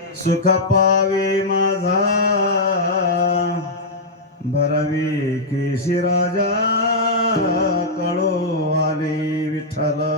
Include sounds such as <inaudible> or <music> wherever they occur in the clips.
सुख पावे माझा. भरावी केशी राजा कळो आले विठ्ठल.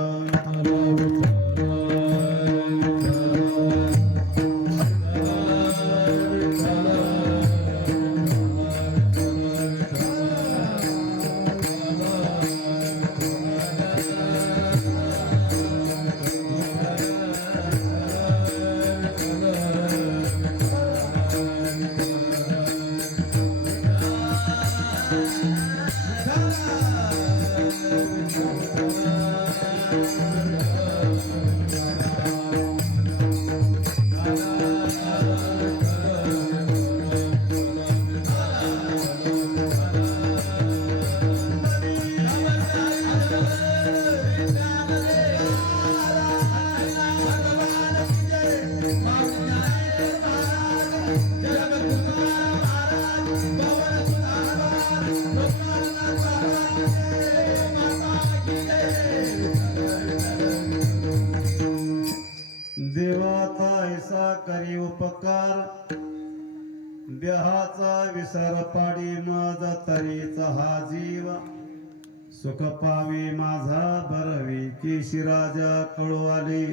सुख पावी माझा बरवी केशी राजा कळवाली.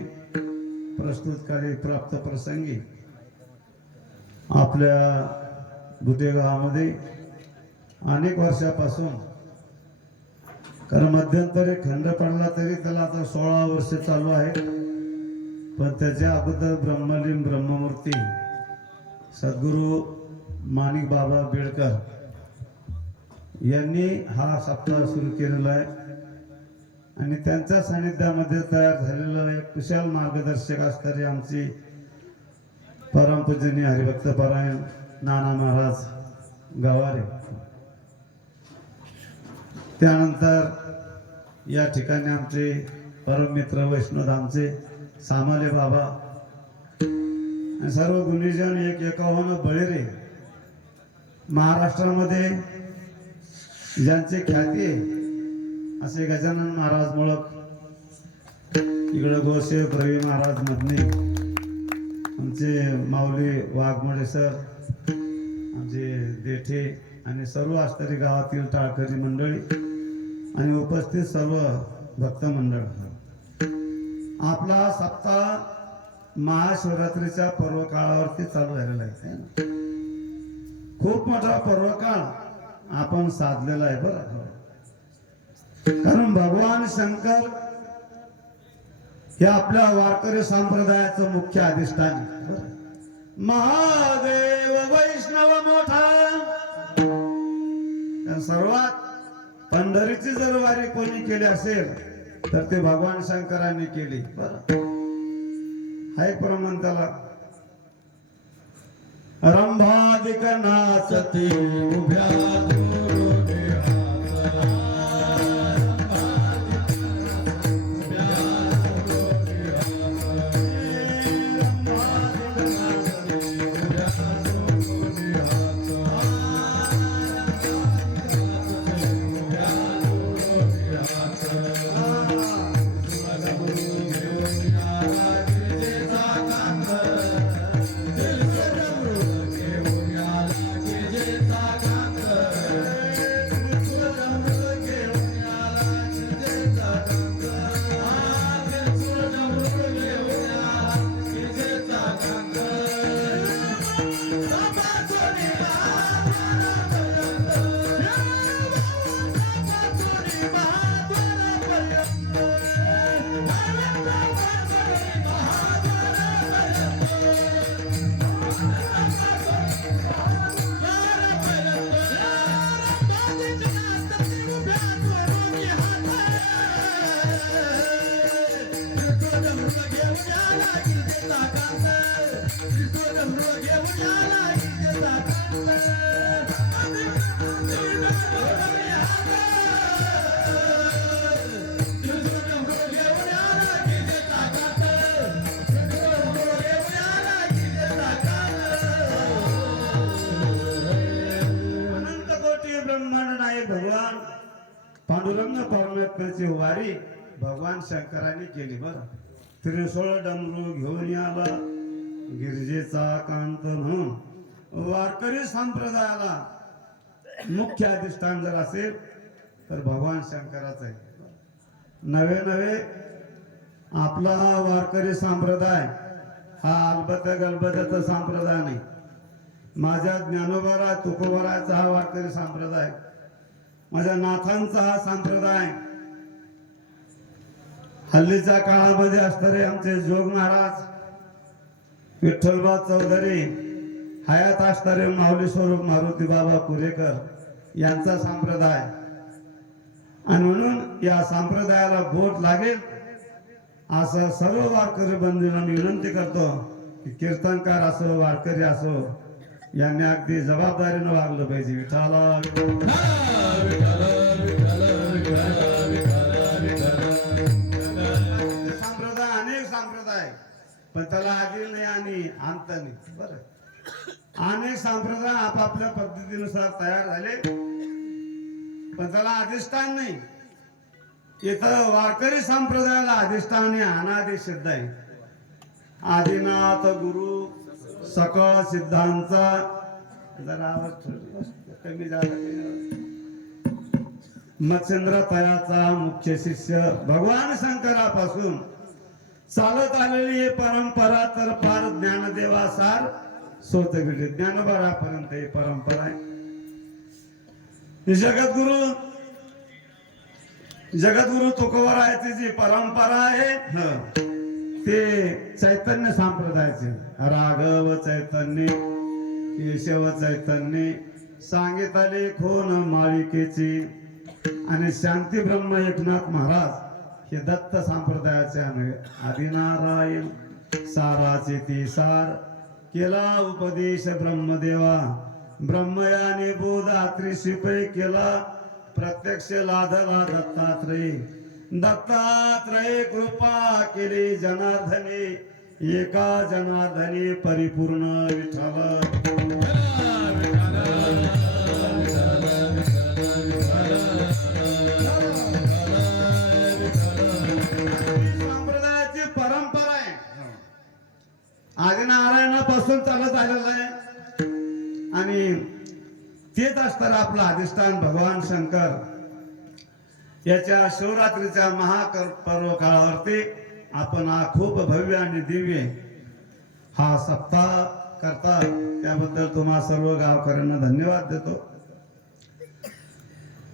प्रस्तुतकारी प्राप्त प्रसंगी. आपल्या बुधेगावामध्ये अनेक वर्षापासून कारण मध्यंतरी खंड पडला तरी त्याला आता सोळा वर्ष चालू आहे. पण त्याच्या अगोदर ब्रह्मलीन ब्रह्ममूर्ती सद्गुरू माणिक बाबा बेडकर यांनी हा सप्ताह सुरू केलेला आहे. आणि त्यांच्या सानिध्यामध्ये तयार झालेलं एक कुशाल मार्गदर्शक असणारे आमची परमपूजनीय हरिभक्त परायण नाना महाराज गवारे. त्यानंतर या ठिकाणी आमचे परममित्र वैष्णवधामचे सामाले बाबा आणि सर्व गुणीजन एक एकावन्न बळेरे महाराष्ट्रामध्ये ज्यांचे ख्याती असे गजानन महाराज मुळक इकडं गोसे प्रवी महाराज मधने आमचे माऊली वाघमोडे सर आमचे देठे आणि सर्व असणारी गावातील टाळकरी मंडळी आणि उपस्थित सर्व भक्त मंडळ. आपला सप्ताह महाशिवरात्रीच्या पर्व काळावरती चालू झालेला आहे खूप मोठा पर्वकाळ. आपण साधलेला आहे बरं. कारण भगवान शंकर हे आपल्या वारकरी संप्रदायाचं मुख्य अधिष्ठान महादेव वैष्णव मोठा. सर्वात पंढरीची जर वारी कोणी केली असेल तर ते भगवान शंकरांनी केली बरं. हाय प्रमाण त्याला रंभाधिक नाचती उभ्या शंकरांनी केली बरं. त्रिसोळ डमरू घेऊन आला गिरजेचा कांत म्हणून. वारकरी संप्रदायाला मुख्य अधिष्ठान जर असेल तर भगवान शंकराचं आहे. नवे नवे आपला वारकरी संप्रदाय हा अलबत गलबत्याचा संप्रदाय नाही. माझ्या ज्ञानोबारा तुकोबराचा हा वारकरी संप्रदाय. माझ्या नाथांचा हा संप्रदाय. हल्लीच्या काळामध्ये असणारे आमचे जोग महाराज विठ्ठलबा चौधरी हयात असणारे माऊली स्वरूप मारुती बाबा कुरेकर यांचा संप्रदाय. आणि म्हणून या संप्रदायाला बोट लागेल असं सर्व वारकरी बंधूंना मी विनंती करतो की कीर्तनकार असो वारकरी असो यांनी अगदी जबाबदारीनं वागलं पाहिजे. विठाला पण त्याला आधी नाही आणि अंत नाही. बरं. अनेक संप्रदाय आपापल्या पद्धतीनुसार तयार झाले. पण त्याला अधिष्ठान नाही. इथं वारकरी संप्रदायाला अधिष्ठान आणि अनादि सिद्ध आहे. आदिनाथ गुरु सकळ सिद्धांचा जरा आवाज कमी झाला काही मत्स्येंद्र तयाचा मुख्य शिष्य भगवान शंकरापासून चालत आलेली ही परंपरा तर फार ज्ञानदेवा सार सोत गेली ज्ञानभरापर्यंत ही परंपरा आहे. जगद्गुरु जगद्गुरु तुकोबरायाची जी परंपरा आहे ते चैतन्य संप्रदायाचे. राघव चैतन्य केशव चैतन्य सांगितले खोन माळिकेची आणि शांती ब्रह्म एकनाथ महाराज हे दत्त संप्रदायाचे आहे आदिनारायण साराचे ते सार. केला उपदेश ब्रह्मदेवा. ब्रह्मयाने बोधात्री शिपे केला. प्रत्यक्ष लाधला दत्तात्रय. दत्तात्रय कृपा केली जनार्दने. एका जनार्दने परिपूर्ण विठ्ठल. पासून चालत आलेलं आहे. आणि तेच असतं आपलं अधिष्ठान भगवान शंकर. याच्या शिवरात्रीच्या महाकर पर्व काळावरती आपण हा खूप भव्य आणि दिव्य हा सप्ताह करता त्याबद्दल तुम्हा सर्व गावकऱ्यांना धन्यवाद देतो.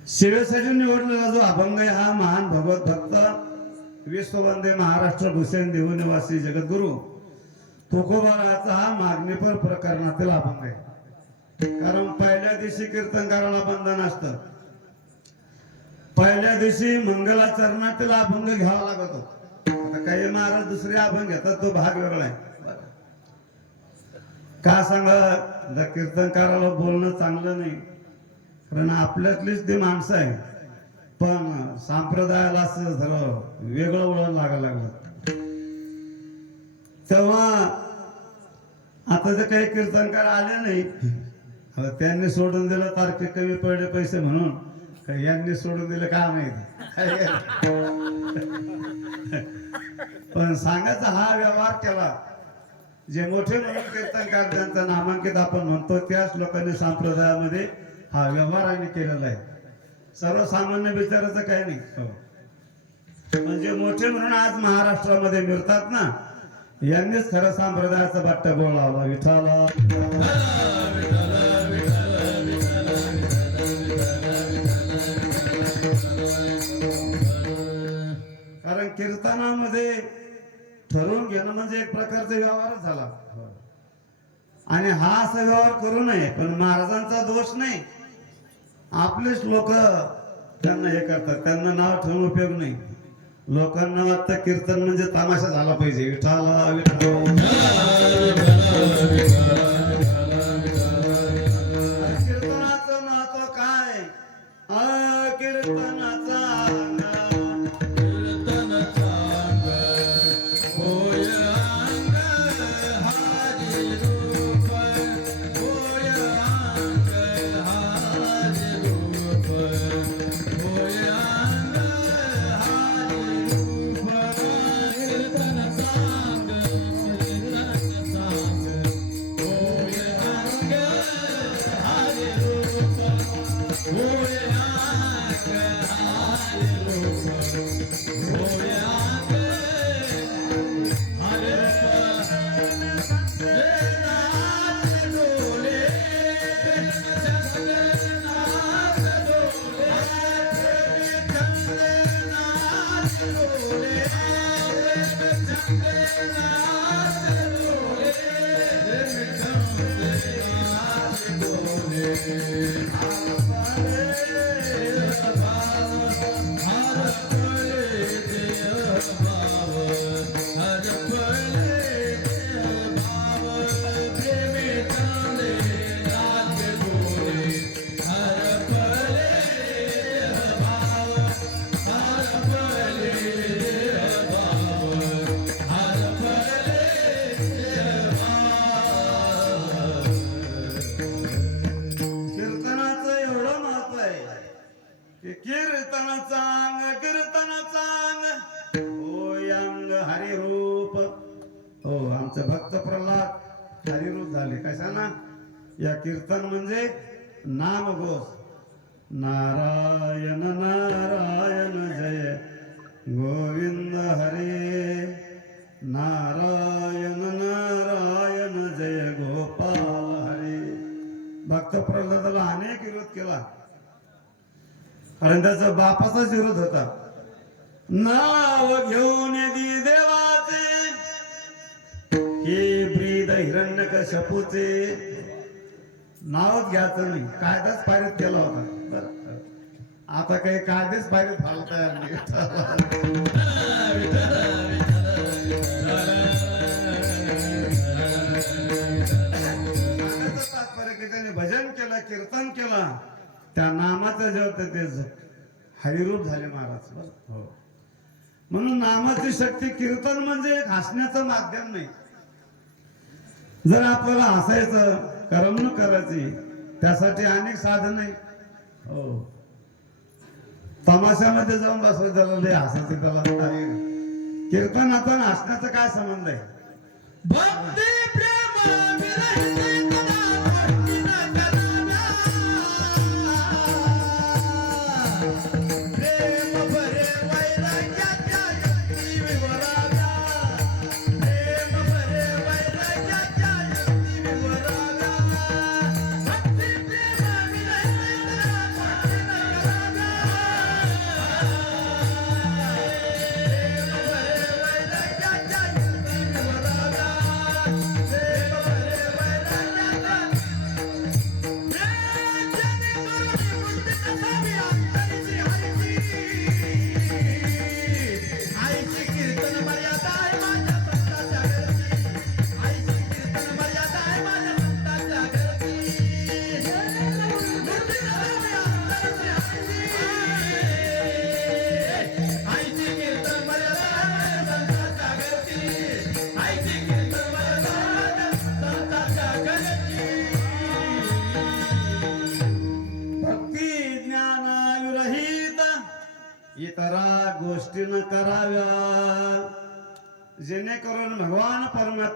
शिवेसाठी निवडलेला जो अभंग आहे हा महान भगवत भक्त विश्ववंदे महाराष्ट्र भूषण देऊ जगद्गुरू तुकोबाराचा हा मागणीपर प्रकरणातील अभंग आहे. कारण पहिल्या दिवशी कीर्तनकाराला बंधन असतं. पहिल्या दिवशी मंगलाचरणातील अभंग घ्यावा लागत. आता काही महाराज दुसरे अभंग घेतात तो भाग वेगळा आहे. का सांगा जर कीर्तनकाराला बोलणं चांगलं नाही. कारण आपल्यातलीच ती माणसं आहे पण संप्रदायाला असं झालं वेगळं वळण लागायला लागलं. तेव्हा आता जर काही कीर्तनकार आले नाही. त्यांनी सोडून दिलं तारखे कमी पडले पैसे म्हणून. यांनी सोडून दिलं का माहिती? पण सांगायचा हा व्यवहार केला. जे मोठे म्हणून कीर्तनकार त्यांचं नामांकित आपण म्हणतो त्याच लोकांनी संप्रदायामध्ये हा व्यवहाराने केलेला आहे. सर्वसामान्य विचाराचं काही नाही. हो. म्हणजे मोठे म्हणून आज महाराष्ट्रामध्ये मिळतात ना यांनीच खरं संप्रदायाचा बट्टा बोलावला. लावला विठाला कारण कीर्तनामध्ये ठरवून घेणं म्हणजे एक प्रकारचा व्यवहारच झाला. आणि हा असा व्यवहार करू नये पण महाराजांचा दोष नाही. आपलेच लोक त्यांना हे करतात. त्यांना नाव ठेवून उपयोग नाही. लोकांना वाटतं कीर्तन म्हणजे तमाशा झाला पाहिजे. विठाला विठा कीर्तन चांग कीर्तन चांग अंग अंग हरिरूप. हो आमचं भक्त प्रल्हाद हरिरूप झाले. कशाना या कीर्तन म्हणजे नामघोष नारायण नारायण जय. गोविंद हरे. नारायण नारायण जय. गोपाल हरे. भक्त प्रल्हादाला अनेक विरोध केला. कारण त्याचा बापाचाच विरोध होता. नाव घेऊन दी देवाचे. हे ब्रीद हिरण्य कशपूचे नावच घ्यायचं नाही. कायदाच पायरीत केला होता. आता काही कायदेच पायरीत फालता तयार नाही तात्पर्य त्याने भजन केलं कीर्तन केलं. त्या नामाचं जे होतं ते हरिरूप झाले महाराज. हो. म्हणून नामाची शक्ती कीर्तन म्हणजे एक हसण्याचं माध्यम नाही. जर आपल्याला हसायचं करमणूक करायची त्यासाठी अनेक साधन आहे. हो. तमाशामध्ये जाऊन बसलं त्याला लय हसायचं त्याला. कीर्तनाचा आणि हसण्याचा काय संबंध आहे?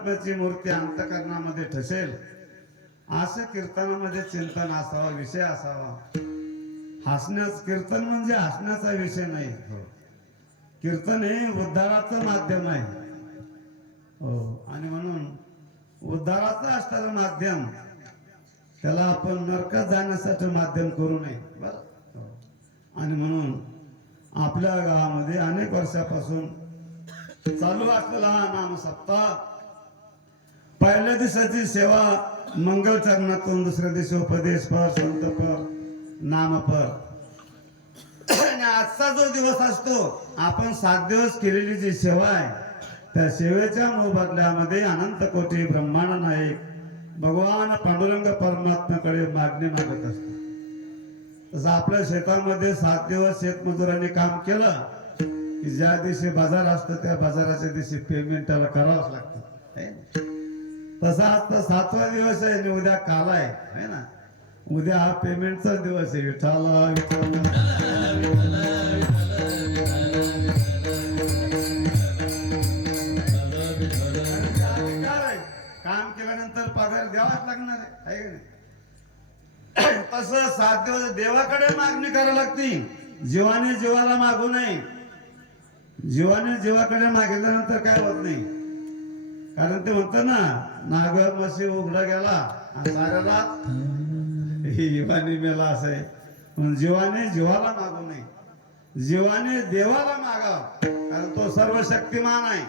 परमात्म्याची मूर्ती अंतकरणामध्ये ठसेल. असं कीर्तनामध्ये चिंतन असावा विषय असावा. हसण्याच कीर्तन म्हणजे हसण्याचा विषय नाही. हो. कीर्तन हे उद्धाराचं माध्यम आहे. हो. आणि म्हणून उद्धाराचं असणारं माध्यम त्याला आपण नरकात जाण्यासाठी माध्यम करू नये. बरं? हो. आणि म्हणून आपल्या गावामध्ये अनेक वर्षापासून चालू असलेला हा नाम सप्ताह पहिल्या दिवसाची सेवा मंगल चरणातून दुसऱ्या दिवशी उपदेश पर संतपर नामपर आणि आजचा जो दिवस असतो आपण सात दिवस केलेली जी सेवा आहे त्या सेवेच्या मोबदल्यामध्ये अनंत कोटी ब्रह्मांड नायक भगवान पांडुरंग परमात्म्याकडे मागणी मागत असतो. तसं आपल्या शेतामध्ये सात दिवस शेतमजुरांनी काम केलं की ज्या दिवशी बाजार असतो त्या बाजाराच्या दिवशी पेमेंट त्याला करावंच लागतं. तसा आता सातवा दिवस आहे आणि उद्या काला आहे है ना? उद्या हा पेमेंटचा दिवस आहे. विठाला विठाला काम केल्यानंतर पगार द्यावाच लागणार आहे है नाही? <coughs> तसं सात दिवस देवाकडे मागणी करावी लागती. जीवाने जीवाला मागू नये. जीवाने जीवाकडे मागितल्यानंतर काय होत नाही? कारण ते म्हणतं ना नागर मशी उघडा गेला. आणि साऱ्याला जीवाने मेला असं. आहे म्हणून जीवाने जीवाला मागू नये. जीवाने देवाला मागाव कारण तो सर्व शक्तिमान आहे.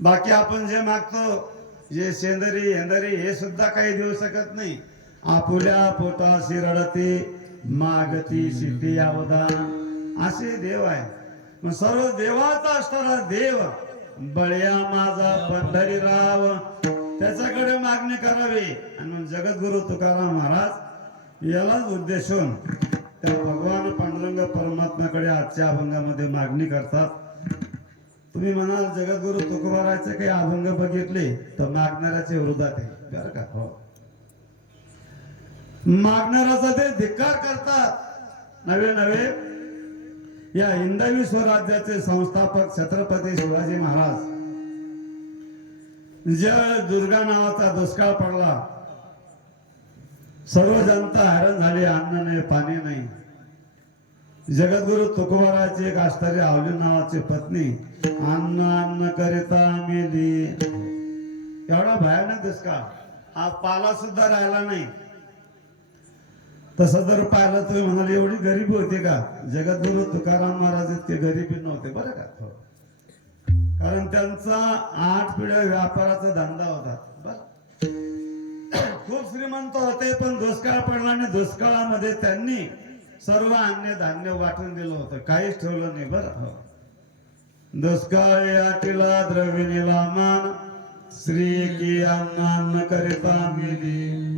बाकी आपण जे मागतो जे शेंदरी हेंदरी हे सुद्धा काही देऊ शकत नाही. आपुल्या पोटाशी रडती मागती शिती अवदान असे देव आहे मग सर्व देवाचा असणारा देव. बळ्या माझा पंढरीराव. त्याच्याकडे मागणी करावी. आणि जगद्गुरु तुकाराम महाराज यालाच उद्देशून त्या भगवान पांडुरंग परमात्म्याकडे आजच्या अभंगामध्ये मागणी करतात. तुम्ही म्हणाल जगद्गुरु तुकोबाराचे काही अभंग बघितले तर मागणाऱ्याचे वृद्धात आहे. बरं का? हो. मागणाऱ्याचा ते धिक्कार करतात. नवे नवे. या हिंदवी स्वराज्याचे संस्थापक छत्रपती शिवाजी महाराज. ज्या दुर्गा नावाचा दुष्काळ पडला सर्व जनता हैराण झाली अन्न नाही पाणी नाही. जगद्गुरु तुकोबाराची एक आश्चर्य आवली नावाची पत्नी अन्न अन्न करिता मेली. एवढा भयानक दुष्काळ. हा पाला सुद्धा राहिला नाही. तसं जर पाहिलं तुम्ही म्हणाल एवढी गरीबी होती का? जगद्गुरु तुकाराम महाराज इतके गरीबी नव्हते. बरं का? हो. कारण त्यांचा आठ पिढ्या व्यापाराचा धंदा होता. <coughs> खूप श्रीमंत होते पण दुष्काळ पडला आणि दुष्काळामध्ये त्यांनी सर्व अन्य धान्य वाटून दिलं होतं. काहीच ठेवलं नाही. बरं. हो. दुष्काळ याटीला द्रविणीला मान श्री की अन्न करिता मिली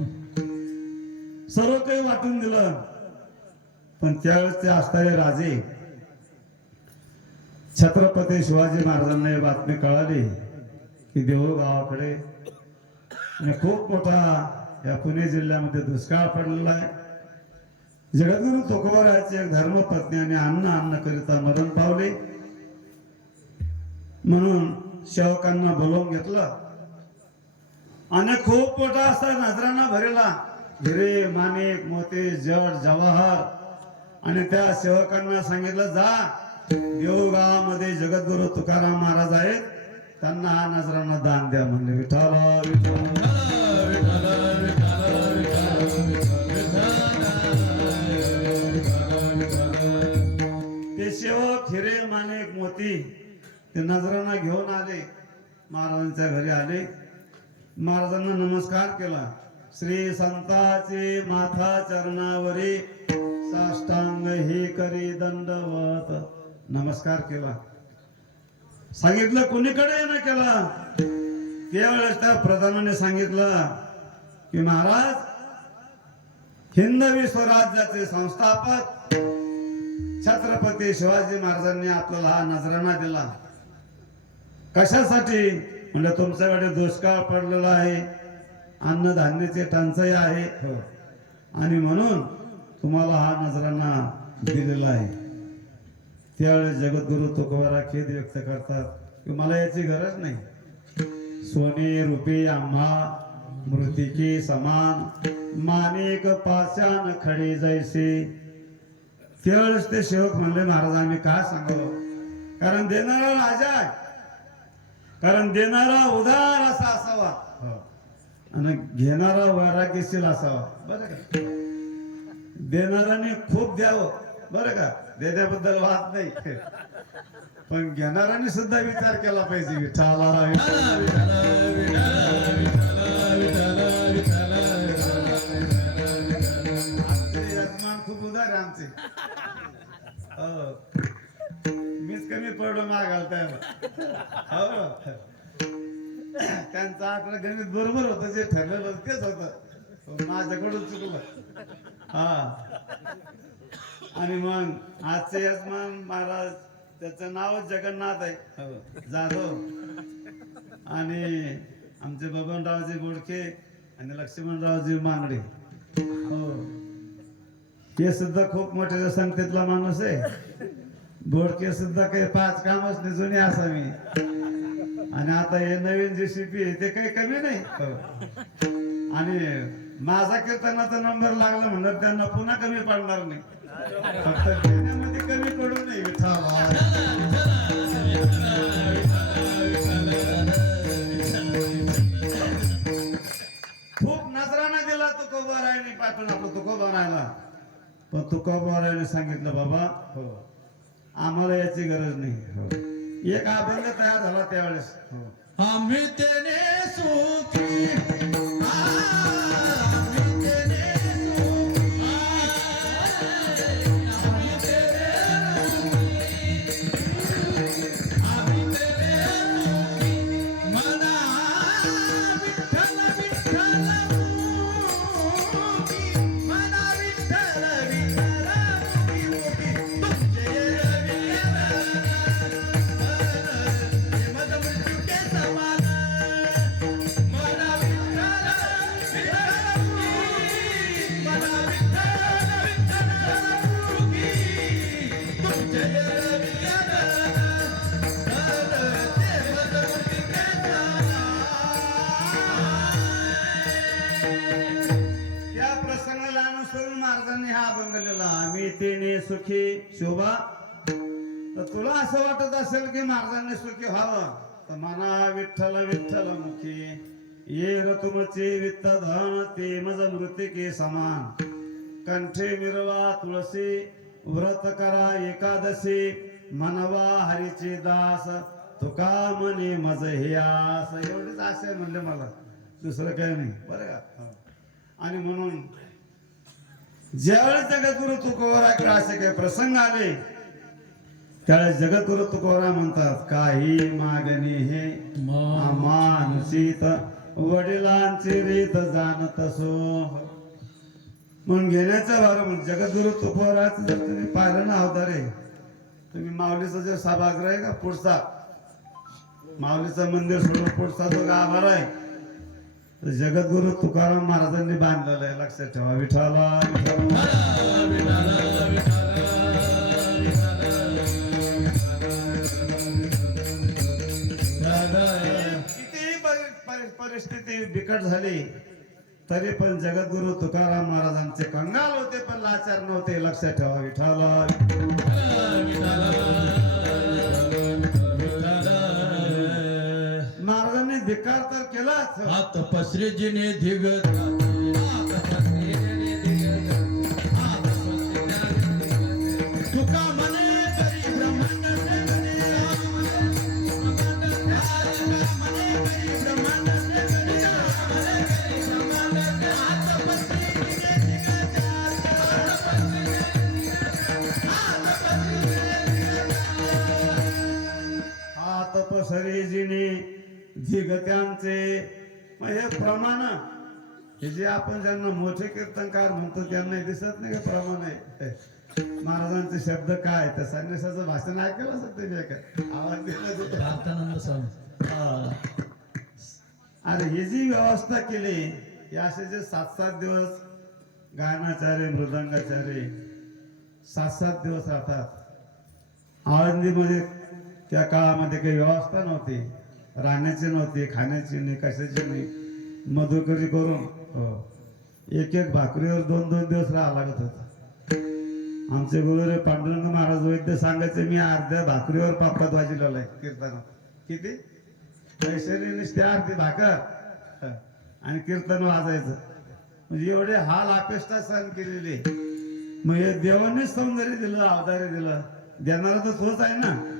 सर्व काही वाटून दिलं. पण त्यावेळेस ते असणारे राजे छत्रपती शिवाजी महाराजांना ही बातमी कळाली की देऊळ गावाकडे आणि खूप मोठा या पुणे जिल्ह्यामध्ये दुष्काळ पडलेला आहे. जगद्गुरु तुकोबाराची एक धर्मपत्नी आणि अन्न अन्न करिता मरण पावले. म्हणून सेवकांना बोलवून घेतलं. आणि खूप मोठा असा नजरांना भरेला. हिरे माणिक मोती जड जवाहर. आणि त्या सेवकांना सांगितलं जा देवगावामध्ये जगद्गुरु तुकाराम महाराज आहेत. त्यांना हा नजराना दान द्या म्हणले. विठाला विठ्ठल ते सेवक हिरे माणिक मोती ते नजराना घेऊन आले. महाराजांच्या घरी आले. महाराजांना नमस्कार केला. श्री संताचे माथा चरणावरी साष्टांग ही करी दंडवत. नमस्कार केला. सांगितलं कुणीकडे ना केला? त्यावेळेस त्या प्रधानाने सांगितलं की महाराज हिंदवी स्वराज्याचे संस्थापक छत्रपती शिवाजी महाराजांनी आपल्याला हा नजराणा दिला. कशासाठी? म्हणजे तुमच्याकडे दुष्काळ पडलेला आहे. अन्नधान्याची टंचाई आहे. हो. आणि म्हणून तुम्हाला हा नजराणा दिलेला आहे. त्यावेळेस जगद्गुरु तुकोबारा खेद व्यक्त करतात की मला याची गरज नाही. सोने रुपये आम्हा मृतिकी समान. माणिक पाषाण खडी जैसे. त्यावेळेस ते सेवक म्हणले महाराज आम्ही काय सांगावं? कारण देणारा राजा आहे. कारण देणारा उदार असा असावा. आणि घेणारा वैराग्यशील असावा. बरं का? देणाऱ्याने खूप द्यावं. बरं का? देण्याबद्दल वाद नाही. पण घेणाऱ्याने सुद्धा विचार केला पाहिजे. विठाला यजमान खूप उदार आहे आमचे. हो. मीच कमी पडलो मागाल टाइम हो. त्यांचं आकडा गणित बरोबर होतं जे ठरलेलं तेच होतं. माझ्याकडून चुकलं. हा. आणि मग आजचे यजमान महाराज त्याचं नाव जगन्नाथ आहे. हो, जाधव. आणि आमचे बबनरावजी गोडके आणि लक्ष्मणरावजी मांगडे. हो. हे सुद्धा खूप मोठ्या संख्येतला माणूस आहे. बोडके सुद्धा काही पाच कामच नाही जुने असावी. आणि आता हे नवीन जे सीपी आहे ते काही कमी नाही. आणि माझा कीर्तनाचा नंबर लागला म्हणत त्यांना पुन्हा कमी पडणार नाही. फक्त घेण्यामध्ये कमी पडू नये खूप नजराना गेला तुकोबारायने पाठवला तो तुकोबारायला. पण तुकोबारायने सांगितलं बाबा हो आम्हाला याची गरज नाही. एक अभंग तयार झाला त्यावेळेस. हो. आम्ही तेने सुखी लिहिला सुखी शोभा. तर तुला असं वाटत असेल की महाराजांनी सुखी व्हावं तर म्हणा विठ्ठल विठ्ठल मुखी. ये तुमचे वित्त धन ते मज मृतिके समान. कंठे मिरवा तुळसी व्रत करा एकादशी. मनवा हरीचे दास तुका मने मज हे आस. एवढेच आशय म्हणले मला. दुसरं काही नाही. बरं का? आणि म्हणून ज्यावेळेस जगद्गुरु तुकोबराकडे असे काही प्रसंग आले त्यावेळेस जगद्गुरु तुकोबरा म्हणतात काही मागणी हे मानुषित वडिलांची रीत जाणत असो. म्हणून घेण्याचं बरं म्हणून जगद्गुरु तुकोबराचं जर तुम्ही पाहिलं ना अवतारे तुम्ही माऊलीचा जे सभागृह आहे का पुढचा? माऊलीचं मंदिर सोडून पुढचा जो गाभारा आहे जगद्गुरु तुकाराम महाराजांनी बांधलेलं आहे. लक्षात ठेवा. विठाला कितीही परि- परिस्थिती बिकट झाली तरी पण जगद्गुरु तुकाराम महाराजांचे कंगाल होते पण लाचार नव्हते. लक्षात ठेवा. विठाला धिकार तर केलाच. हात पसरेजीने धिगत तुका करी ब्रह्मांड करी ब्रह्मांड करी ब्रह्मांड पसरेजीने हा मग हे प्रमाण हे जे आपण ज्यांना मोठे कीर्तनकार म्हणतो त्यांना दिसत नाही का प्रमाण आहे? महाराजांचे शब्द काय? त्या संन्यासाचं भाषण ऐकलं असं ते आवाज दिला. अरे ही जी व्यवस्था केली हे असे जे सात सात दिवस गायनाचार्य मृदंगाचार्य सात सात दिवस राहतात. आळंदीमध्ये त्या काळामध्ये काही व्यवस्था नव्हती. राहण्याची नव्हती खाण्याची नाही कशाची नाही. मधुकरी करून हो. एक एक भाकरीवर दोन दोन दिवस राहावं लागत होता. आमचे गुरुरे पांडुरंग महाराज वैद्य सांगायचे मी अर्ध्या भाकरीवर पापात वाजिलेला आहे कीर्तन किती? पैशाने नुसते अर्धी भाकर. आणि कीर्तन वाजायचं. म्हणजे एवढे हाल अपेष्टा सहन केलेले. मग हे सौंदर्य दिलं अवधारे दिलं. देणारा तर तोच आहे ना.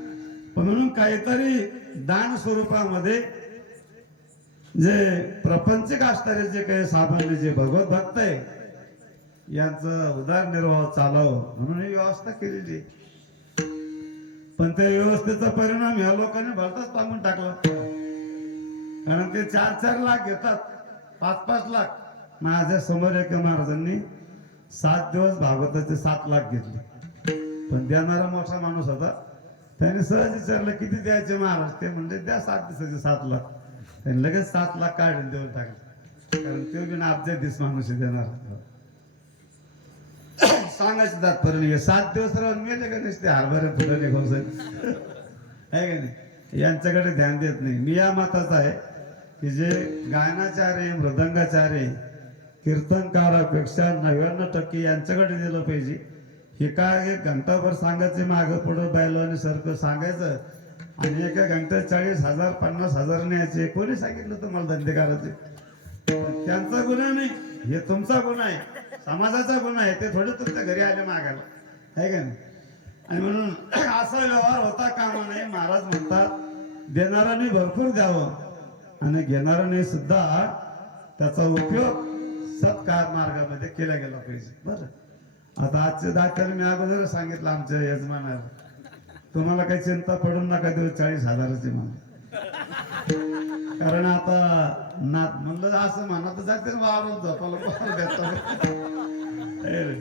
म्हणून काहीतरी दान स्वरूपामध्ये जे प्रपंचिक असणारे जे काही सामान्य जे भगवत भक्त आहे यांचं उदारनिर्वाह चालावं म्हणून ही व्यवस्था केलेली पण त्या व्यवस्थेचा परिणाम ह्या लोकांनी भरताच थांबून टाकला. कारण ते चार चार लाख घेतात पाच पाच लाख. माझ्यासमोर एका महाराजांनी सात दिवस भागवताचे सात लाख घेतले. पण देणारा मोठा माणूस होता. त्याने सहज विचारलं किती द्यायचे महाराज? ते म्हणजे द्या सात दिवसाचे सात लाख. त्याने लगेच सात लाख काढून देऊन टाकले. कारण ते बिन अब्जा दिस माणूस देणार. सांगायचं तात्पर्य हे सात दिवस राहून मेले का नसते हरभरे फुलं निघून आहे का नाही? यांच्याकडे ध्यान देत नाही. मी या मताचा आहे की जे गायनाचार्य मृदंगाचार्य कीर्तनकारापेक्षा नव्याण्णव टक्के यांच्याकडे दिलं पाहिजे. हे काय घंटाभर सांगायचे मागं पुढं बैल आणि सारखं सांगायचं? आणि एका घंट्यात चाळीस हजार पन्नास हजार न्यायचे कोणी सांगितलं तुम्हाला धंदे करायचे त्यांचा गुन्हा नाही. हे तुमचा गुन्हा आहे. समाजाचा गुन्हा आहे. ते थोडे तुमच्या घरी आले मागायला. आहे का नाही? आणि म्हणून <clears throat> असा व्यवहार होता कामा नाही. महाराज म्हणतात देणाऱ्याने भरपूर द्यावं. आणि घेणाऱ्याने सुद्धा त्याचा उपयोग सत्कार मार्गामध्ये केला गेला पाहिजे. बरं. आता आजच्या दात्याने मी अगोदर सांगितलं आमच्या यजमानाला. तुम्हाला काही चिंता पडून नका देऊ चाळीस हजाराची म्हणून कारण आता ना म्हणलं असं म्हणा तर जाते वावरून झोपाला रे.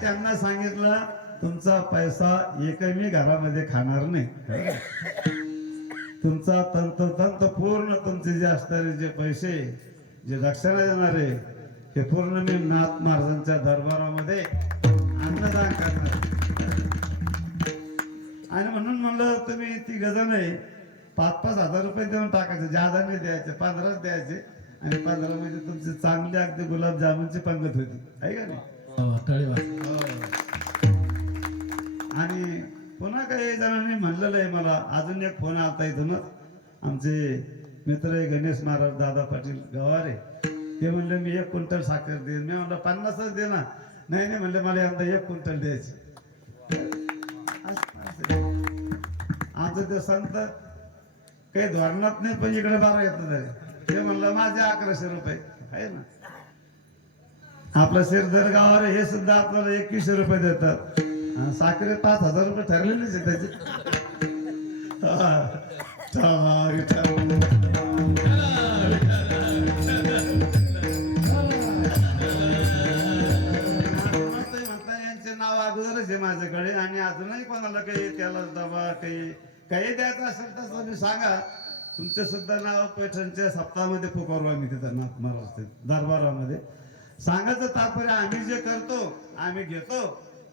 त्यांना सांगितलं तुमचा पैसा एकही मी घरामध्ये खाणार नाही. तुमचा तंतोतंत पूर्ण तुमचे जे असणारे जे पैसे जे दक्षिणा देणारे हे पूर्ण मी नाथ महाराजांच्या दरबारामध्ये अन्नदान करणार आणि म्हणून म्हणलं तुम्ही ती गज नाही पाच पाच हजार रुपये देऊन टाकायचे जादा नाही द्यायचे पंधराच द्यायचे आणि पंधरा मध्ये तुमची चांगली अगदी गुलाबजामुनची पंगत होती. आहे का नाही? हो. आणि पुन्हा काही जणांनी म्हणलेलं आहे मला अजून एक फोन आलता इथूनच. आमचे मित्र आहे गणेश महाराज दादा पाटील गवारे. ते म्हणले मी एक क्विंटल साखर देईन. मी म्हणलं पन्नासच दे ना. नाही नाही म्हणले मला यंदा एक क्विंटल द्यायचं. आता ते संत काही धोरणात नाही पण इकडे बारा येत झाले ते म्हणलं माझे अकराशे रुपये. आहे ना? आपलं शिरदर गावावर हे सुद्धा आपल्याला एकवीसशे रुपये देतात. साखरे पाच हजार रुपये ठरलेलेच आहे त्याचे. आहे माझ्याकडे आणि अजूनही कोणाला काही त्याला दबा काही काही द्यायचं असेल तर तुम्ही सांगा. तुमचे सुद्धा नाव पैठणच्या सप्ताहामध्ये पुकारू आम्ही तिथं नाथ महाराज दरबारामध्ये. सांगायचं तात्पर्य आम्ही जे करतो आम्ही घेतो.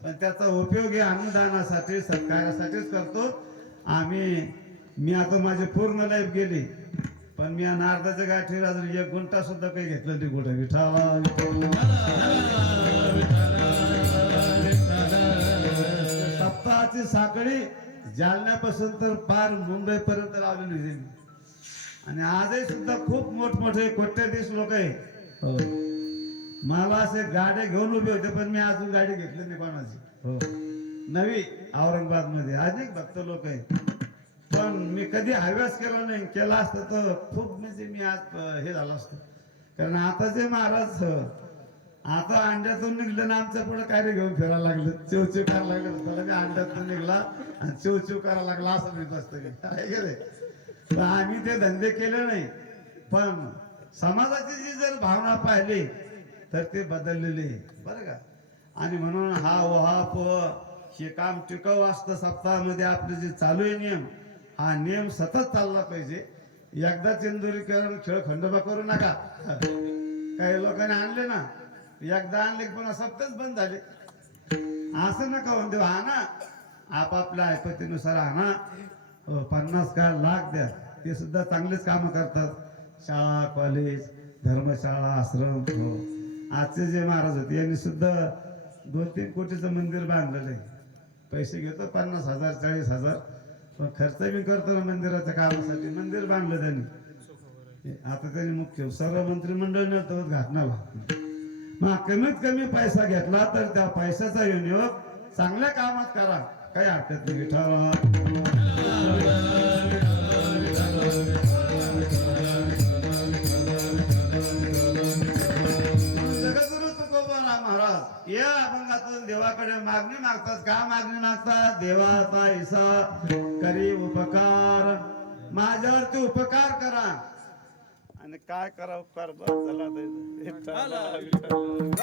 पण त्याचा उपयोग हे अनुदानासाठी सत्कारासाठीच करतो. आम्ही मी आता माझी पूर्ण लाईफ गेली पण मी या नारदाच्या गाठीवर अजून एक गुंटा सुद्धा काही घेतलं नाही कुठे? विठाला सप्ताहाची साखळी जालन्यापासून तर पार मुंबई पर्यंत लावलेली मी. आणि आजही सुद्धा खूप मोठमोठे कोट्याधीश लोक आहे हो. मला असे गाड्या घेऊन उभे होते पण मी अजून गाडी घेतली नाही कोणाची. हो. नवी औरंगाबादमध्ये अनेक भक्त लोक आहेत. पण मी कधी हव्यास केला नाही केला असतं तर खूप म्हणजे मी आज हे झालं असतं. कारण आता जे महाराज आता अंड्यातून निघलं ना आमच्या पुढे रे घेऊन फिरायला लागलं? चिवचिव करायला लागलं त्याला मी अंड्यातून निघला आणि चिवचिव चिव करायला लागला असं म्हणत असतं काय आम्ही ते धंदे केले नाही. पण समाजाची जी जर भावना पाहिली तर ते बदललेले आहे. बरं का? आणि म्हणून हा वहा प हे काम टिकाऊ असतं सप्ताहामध्ये. आपले जे चालू आहे नियम हा नियम सतत चालला पाहिजे. एकदा चेंदुरीकरण खेळ खंडोबा करू नका. काही लोकांनी आणले ना एकदा आणले पुन्हा सप्तच बंद झाले. असं नका म्हणते आणा आपापल्या ऐपतीनुसार आणा हो, पन्नास का लाख द्या. ते सुद्धा चांगलेच काम करतात. शाळा कॉलेज धर्मशाळा आश्रम हो. आजचे जे महाराज होते यांनी सुद्धा दोन तीन कोटीचं मंदिर बांधलेलं आहे. पैसे घेतो पन्नास हजार चाळीस हजार. पण खर्च बी करतो ना मंदिराच्या कामासाठी. मंदिर बांधलं त्यांनी. आता त्यांनी मुख्य सर्व मंत्रिमंडळ नव्हतं घातणार कमीत कमी पैसा घेतला तर त्या पैशाचा विनियोग चांगल्या कामात करा. काही हरकत नाही विठाला जगद्गुरु तुकोबाराम महाराज या अभंगातून देवाकडे मागणी मागतात. का मागणी मागतात? देवाचा इसा करी उपकार. माझ्यावरती उपकार करा. आणि काय करा उपकार बस झाला ते. विठ्ठला, विठ्ठला.